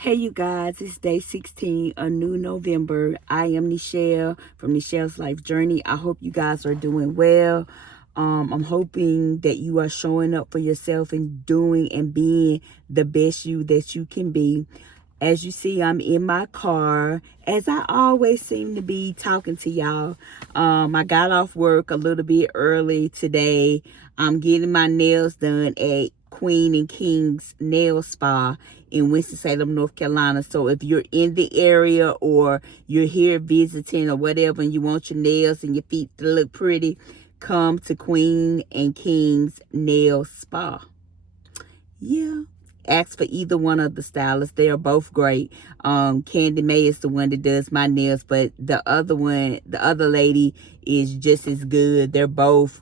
Hey you guys, it's day 16, a new November. I am Nichelle from Nichelle's Life Journey. I hope you guys are doing well. I'm hoping that you are showing up for yourself and doing and being the best you that you can be. As you see, I'm in my car, as I always seem to be talking to y'all. I got off work a little bit early today. I'm getting my nails done at Queen and King's Nail Spa in Winston-Salem, North Carolina. So if you're in the area or you're here visiting or whatever and you want your nails and your feet to look pretty, come to Queen and King's Nail Spa. Yeah. Ask for either one of the stylists. They are both great. Candy May is the one that does my nails, but the other lady is just as good. They're both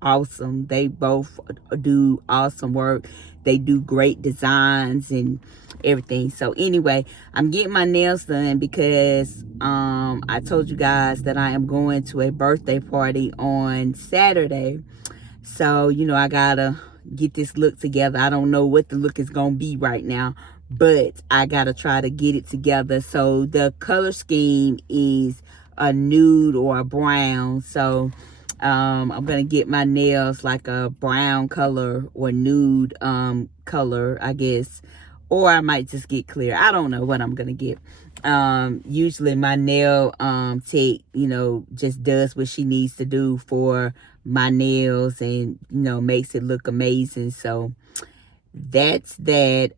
awesome. They both do awesome work. They do great designs and everything. So anyway, I'm getting my nails done because I told you guys that I am going to a birthday party on Saturday. So, I gotta get this look together. I don't know what the look is gonna be right now, but I gotta try to get it together. So the color scheme is a nude or a brown. So I'm gonna get my nails like a brown color or nude color, I guess. Or I might just get clear. I don't know what I'm gonna get. Usually my nail tech, just does what she needs to do for my nails and makes it look amazing. So that's that.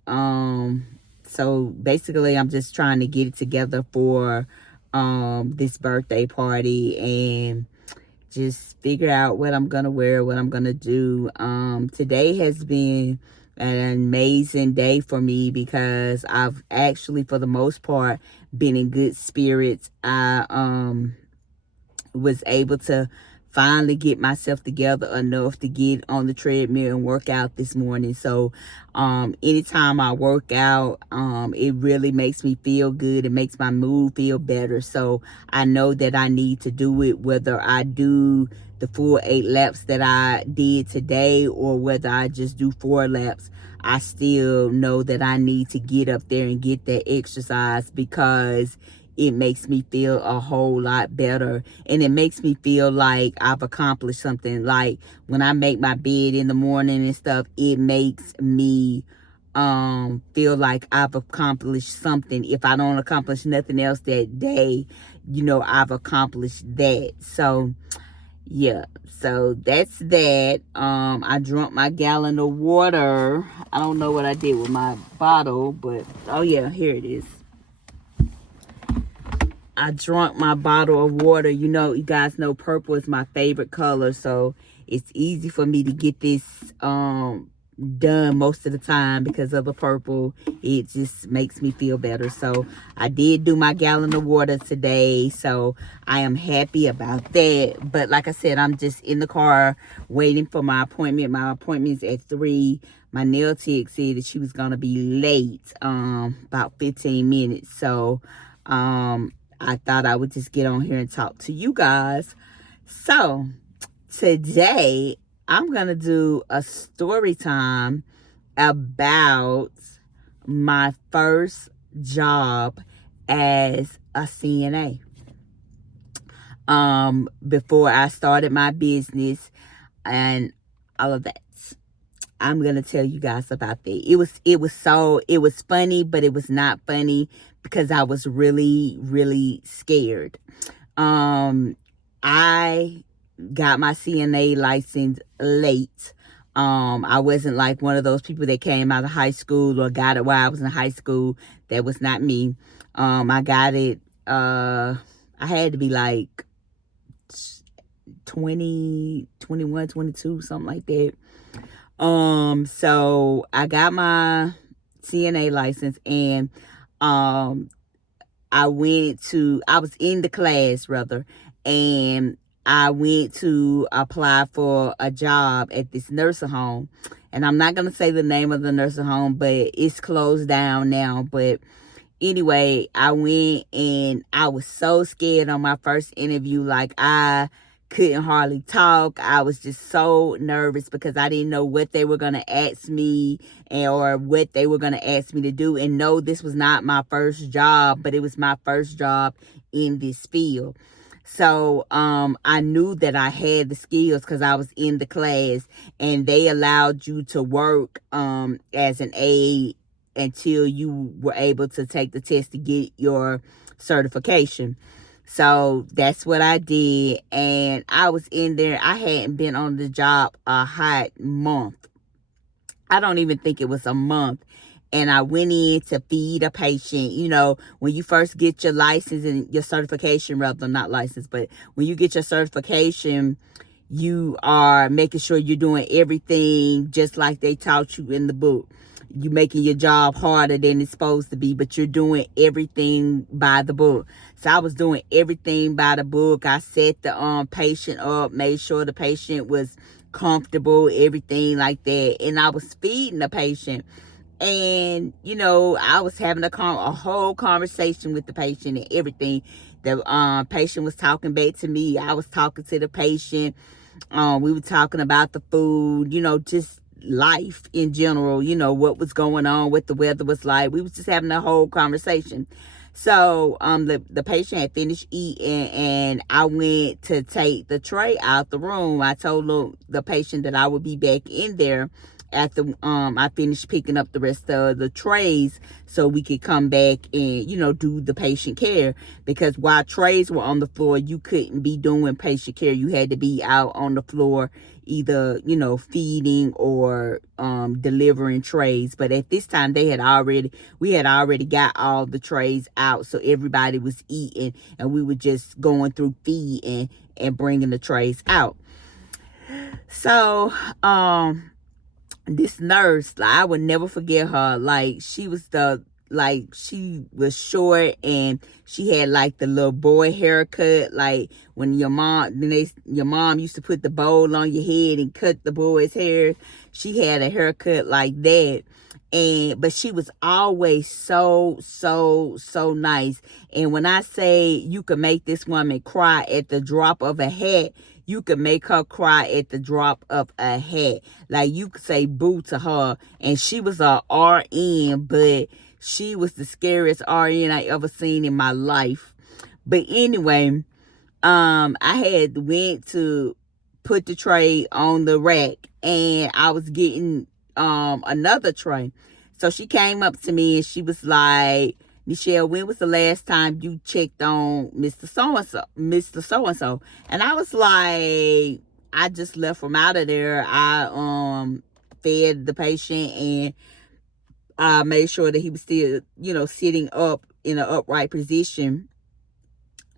So basically I'm just trying to get it together for this birthday party and just figure out what I'm gonna wear, what I'm gonna do. Today has been an amazing day for me because I've actually, for the most part, been in good spirits. I was able to finally get myself together enough to get on the treadmill and work out this morning. So anytime I work out, it really makes me feel good. It makes my mood feel better. So I know that I need to do it, whether I do the full 8 laps that I did today or whether I just do 4 laps. I still know that I need to get up there and get that exercise because it makes me feel a whole lot better, and it makes me feel like I've accomplished something. Like when I make my bed in the morning and stuff, it makes me feel like I've accomplished something. If I don't accomplish nothing else that day, I've accomplished that. So yeah, so that's that. I drank my gallon of water. I don't know what I did with my bottle, but oh yeah, here it is. I drank my bottle of water. You guys know purple is my favorite color, so it's easy for me to get this done most of the time because of the purple. It just makes me feel better. So I did do my gallon of water today, so I am happy about that. But like I said, I'm just in the car waiting for my appointment. My appointment's at 3. My nail tech said that she was gonna be late about 15 minutes. So I thought I would just get on here and talk to you guys. So today I'm going to do a story time about my first job as a CNA. Before I started my business and all of that. I'm gonna tell you guys about that. It was funny, but it was not funny because I was really, really scared. I got my CNA license late. I wasn't like one of those people that came out of high school or got it while I was in high school. That was not me. I got it, I had to be like 20, 21, 22, something like that. So I got my CNA license and I was in the class rather, and I went to apply for a job at this nursing home. And I'm not gonna say the name of the nursing home, but it's closed down now. But anyway, I went and I was so scared on my first interview. Like I couldn't hardly talk. I was just so nervous because I didn't know what they were going to ask me or what they were going to ask me to do. And no, this was not my first job, but it was my first job in this field. So I knew that I had the skills because I was in the class, and they allowed you to work as an aide until you were able to take the test to get your certification. So that's what I did. And I was in there. I hadn't been on the job a hot month. I don't even think it was a month. And I went in to feed a patient. You know, when you first get your license and your certification, rather, not license, but when you get your certification, you are making sure you're doing everything just like they taught you in the book. You making your job harder than it's supposed to be, but you're doing everything by the book. So I was doing everything by the book. I set the patient up, made sure the patient was comfortable, everything like that. And I was feeding the patient. And, you know, I was having a whole conversation with the patient and everything. The patient was talking back to me. I was talking to the patient. We were talking about the food, you know, just life in general, you know, what was going on, what the weather was like. We was just having a whole conversation. So the patient had finished eating, and I went to take the tray out the room. I told the patient that I would be back in there after I finished picking up the rest of the trays, so we could come back and, you know, do the patient care. Because while trays were on the floor, you couldn't be doing patient care. You had to be out on the floor, either, you know, feeding or delivering trays. But at this time, we had already got all the trays out, so everybody was eating, and we were just going through feeding and bringing the trays out. So this nurse, I would never forget her. Like, she was short, and she had like the little boy haircut, like when your mom used to put the bowl on your head and cut the boy's hair. She had a haircut like that. But she was always so nice. And when I say you could make this woman cry at the drop of a hat, you could make her cry at the drop of a hat. Like, you could say boo to her. And she was a RN, but she was the scariest RN I ever seen in my life. But anyway, I had went to put the tray on the rack, and I was getting another tray. So she came up to me and she was like, Nichelle, when was the last time you checked on Mr. So-and-so? And I was like, I just left from out of there. I fed the patient, and I made sure that he was still, you know, sitting up in an upright position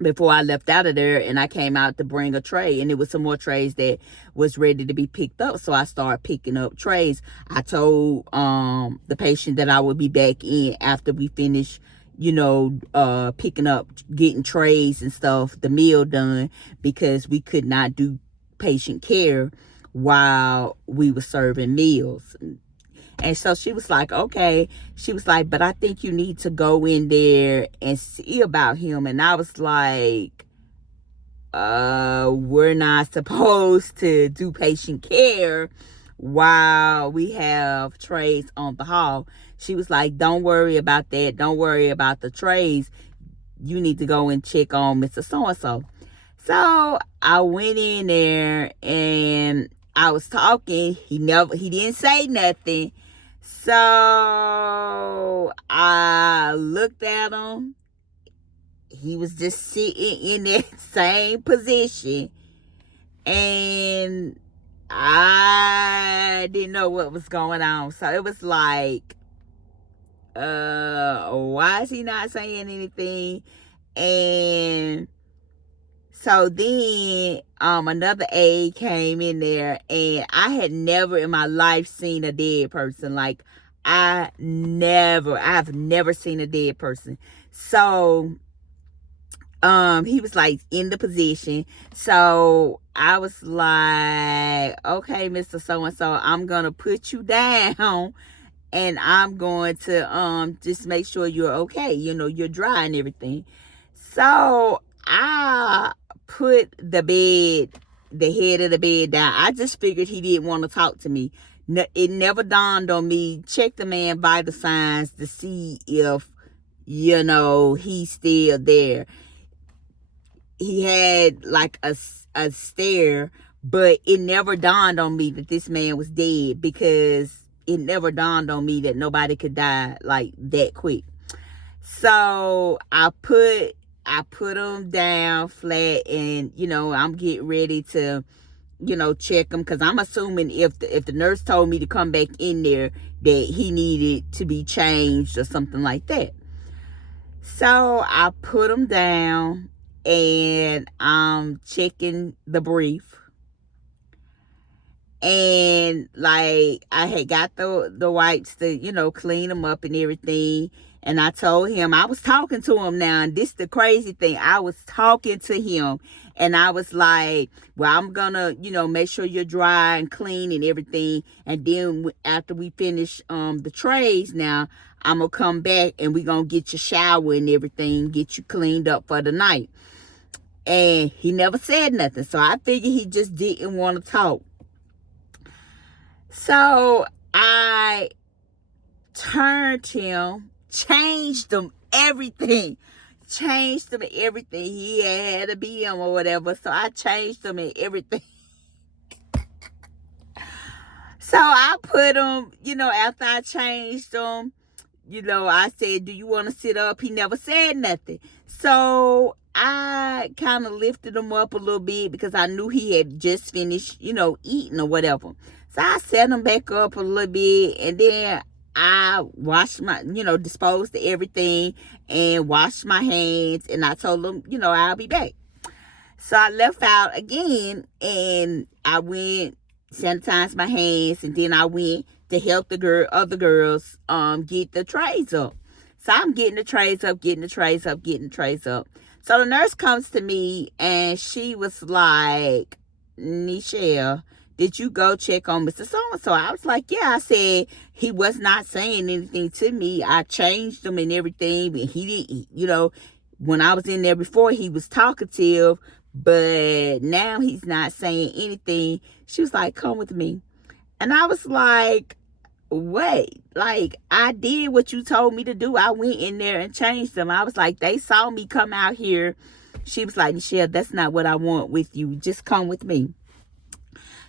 before I left out of there. And I came out to bring a tray, and there was some more trays that was ready to be picked up. So I started picking up trays. I told the patient that I would be back in after we finish, you know, picking up, getting trays and stuff, the meal done, because we could not do patient care while we were serving meals. And so she was like, okay. She was like, but I think you need to go in there and see about him. And I was like, we're not supposed to do patient care while we have trays on the hall. She was like, don't worry about that. Don't worry about the trays. You need to go and check on Mr. So-and-so. So I went in there and I was talking. He didn't say nothing. So I looked at him. He was just sitting in that same position. And I didn't know what was going on. So it was like, why is he not saying anything? And so then another aide came in there, and I had never in my life seen a dead person. Like, I've never seen a dead person. So he was like in the position. So I was like, okay, Mr. So-and-so, I'm gonna put you down, and I'm going to just make sure you're okay, you know, you're dry and everything. So I put the bed the head of the bed down. I just figured he didn't want to talk to me. It never dawned on me. Check the man vital signs to see if, he's still there. He had like a stare, but it never dawned on me that this man was dead, because it never dawned on me that nobody could die like that quick. So I put him down flat, and I'm getting ready to check him, because I'm assuming if the nurse told me to come back in there that he needed to be changed or something like that. So I put him down, and I'm checking the brief, and like I had got the wipes to clean him up and everything. And I told him, I was talking to him now, and this the crazy thing, I was talking to him, and I was like, well, I'm gonna make sure you're dry and clean and everything, and then after we finish the trays, now I'm gonna come back and we gonna get you shower and everything, get you cleaned up for the night. And he never said nothing, so I figured he just didn't want to talk. So I turned him, changed him everything. He had a BM or whatever, so I changed him and everything. So I put him, after I changed him, I said, do you want to sit up? He never said nothing. So I kind of lifted him up a little bit, because I knew he had just finished, eating or whatever. So I set him back up a little bit, and then I washed my, disposed of everything and washed my hands, and I told him, I'll be back. So I left out again, and I went, sanitized my hands, and then I went to help the other girls get the trays up. So I'm getting the trays up. So the nurse comes to me, and she was like, Nichelle, did you go check on Mr. So-and-so? I was like, yeah. I said, he was not saying anything to me. I changed him and everything, and he didn't, when I was in there before, he was talkative, but now he's not saying anything. She was like, come with me. And I was like, wait, like, I did what you told me to do. I went in there and changed them. I was like, they saw me come out here. She was like, Nichelle, that's not what I want with you. Just come with me.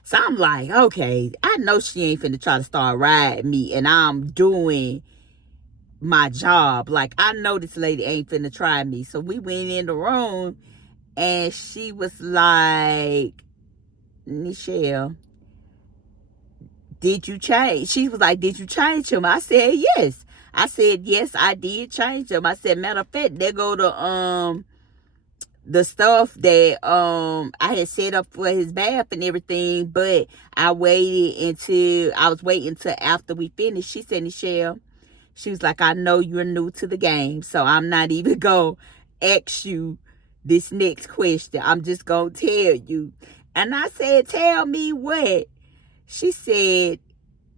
So I'm like, okay, I know she ain't finna try to start riding me, and I'm doing my job. Like, I know this lady ain't finna try me. So we went in the room, and she was like, Nichelle, did you change? She was like, did you change him? I said, yes. I said, yes, I did change him. I said, matter of fact, there go the stuff that I had set up for his bath and everything, but I was waiting until after we finished. She said, Nichelle, she was like, I know you're new to the game, so I'm not even gonna ask you this next question. I'm just gonna tell you. And I said, tell me what? She said,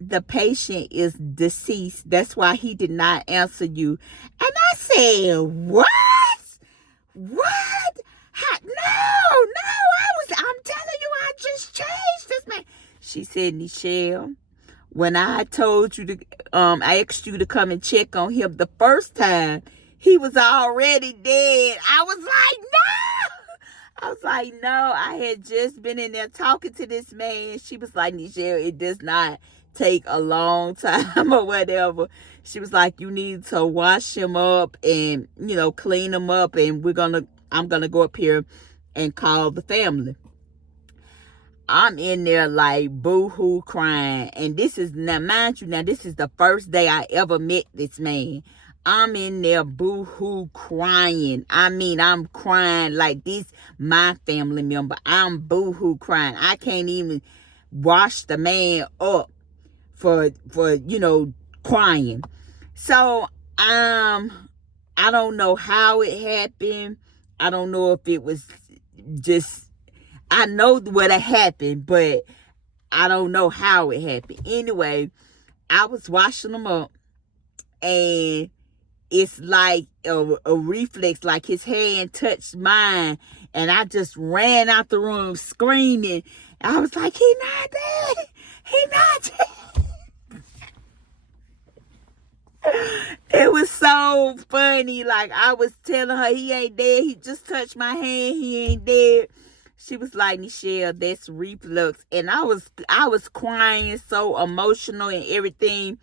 the patient is deceased. That's why he did not answer you. And I said, what? What? No, I'm telling you, I just changed this man. She said, Nichelle, when I told you to, I asked you to come and check on him the first time, he was already dead. I was like, no, I had just been in there talking to this man. She was like, Nichelle, it does not take a long time or whatever. She was like, you need to wash him up and, clean him up, and I'm gonna go up here and call the family. I'm in there like boo-hoo crying. And this is, now mind you, this is the first day I ever met this man. I'm in there boo-hoo crying. I mean, I'm crying like this, my family member. I'm boo-hoo crying. I can't even wash the man up for crying. So I don't know how it happened. I don't know if it was just, I know what happened, but I don't know how it happened. Anyway, I was washing them up, and it's like a reflex, like his hand touched mine, and I just ran out the room screaming. I was like, he not dead. He not dead. It was so funny. Like, I was telling her he ain't dead. He just touched my hand. He ain't dead. She was like, Nichelle, that's reflux. And I was crying, so emotional and everything.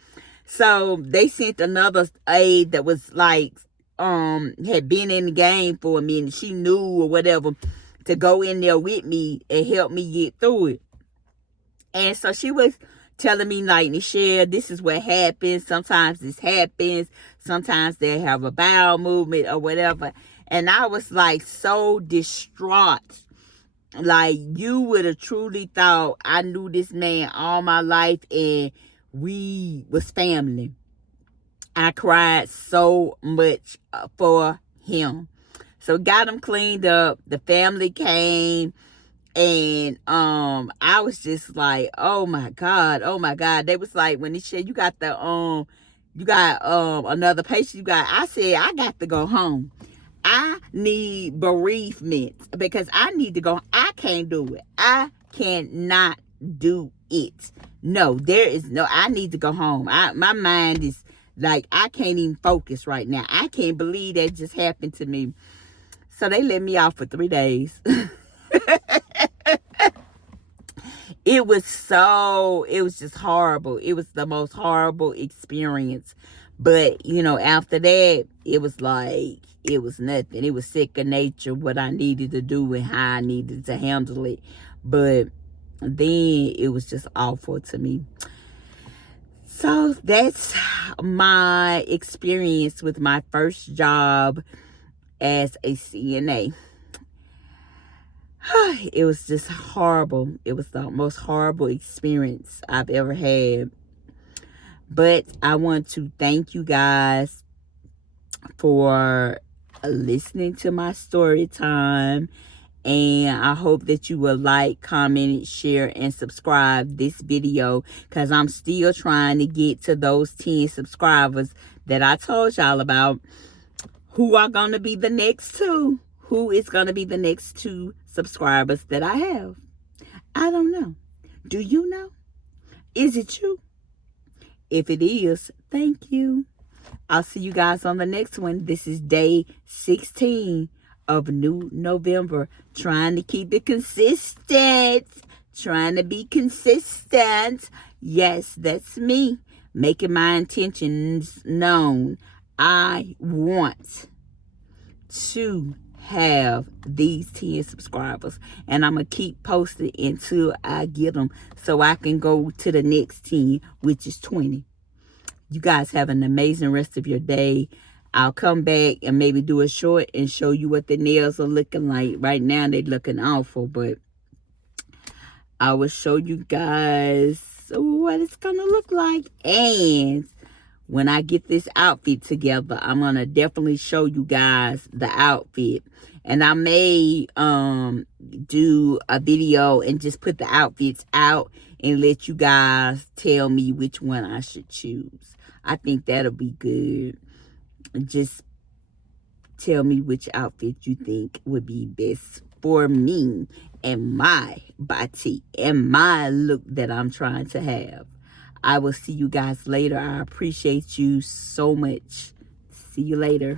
So they sent another aide that was like, had been in the game for a minute. She knew or whatever, to go in there with me and help me get through it. And so she was telling me, like, Nichelle, this is what happens. Sometimes this happens. Sometimes they have a bowel movement or whatever. And I was like so distraught. Like, you would have truly thought I knew this man all my life and we was family. I cried so much for him. So got him cleaned up. The family came, and I was just like, oh my God. They was like, when he said you got another patient, I said, I got to go home. I need bereavement because I need to go. I can't do it. I cannot do it. No, I need to go home. My mind is like, I can't even focus right now. I can't believe that just happened to me. So they let me off for 3 days. It was just horrible. It was the most horrible experience. But, after that, it was like, it was nothing. It was second nature, what I needed to do and how I needed to handle it. But then it was just awful to me. So that's my experience with my first job as a CNA. It was just horrible. It was the most horrible experience I've ever had. But I want to thank you guys for listening to my story time. And I hope that you will like, comment, share, and subscribe this video, because I'm still trying to get to those 10 subscribers that I told y'all about. Who are going to be the next 2? Who is going to be the next 2 subscribers that I have? I don't know. Do you know? Is it you? If it is, thank you. I'll see you guys on the next one. This is day 16 of New November. Trying to keep it consistent. Trying to be consistent. Yes, that's me. Making my intentions known. I want to have these 10 subscribers, and I'm gonna keep posting until I get them, so I can go to the next 10, which is 20. You guys have an amazing rest of your day. I'll come back and maybe do a short and show you what the nails are looking like. Right now they're looking awful, but I will show you guys what it's gonna look like. And when I get this outfit together, I'm going to definitely show you guys the outfit. And I may do a video and just put the outfits out and let you guys tell me which one I should choose. I think that'll be good. Just tell me which outfit you think would be best for me and my body and my look that I'm trying to have. I will see you guys later. I appreciate you so much. See you later.